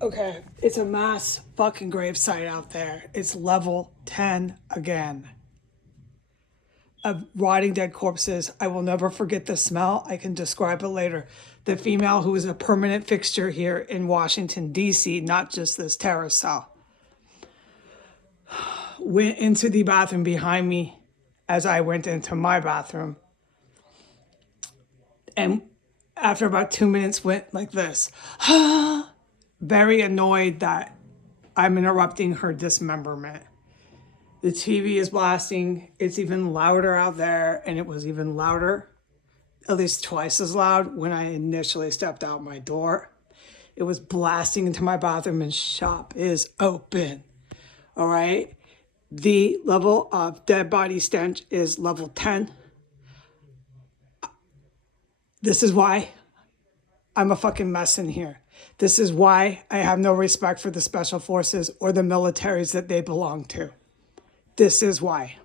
Okay, it's a mass fucking gravesite out there. It's level 10 again of rotting dead corpses. I will never forget the smell. I can describe it later. The female who is a permanent fixture here in Washington, D.C., not just this terrace cell, went into the bathroom behind me as I went into my bathroom. And after about 2 minutes went like this. Very annoyed that I'm interrupting her dismemberment. The TV is blasting. It's even louder out there, and it was even louder, at least twice as loud when I initially stepped out my door. It was blasting into my bathroom, and shop is open. All right. The level of dead body stench is level 10. This is why I'm a fucking mess in here. This is why I have no respect for the special forces or the militaries that they belong to. This is why.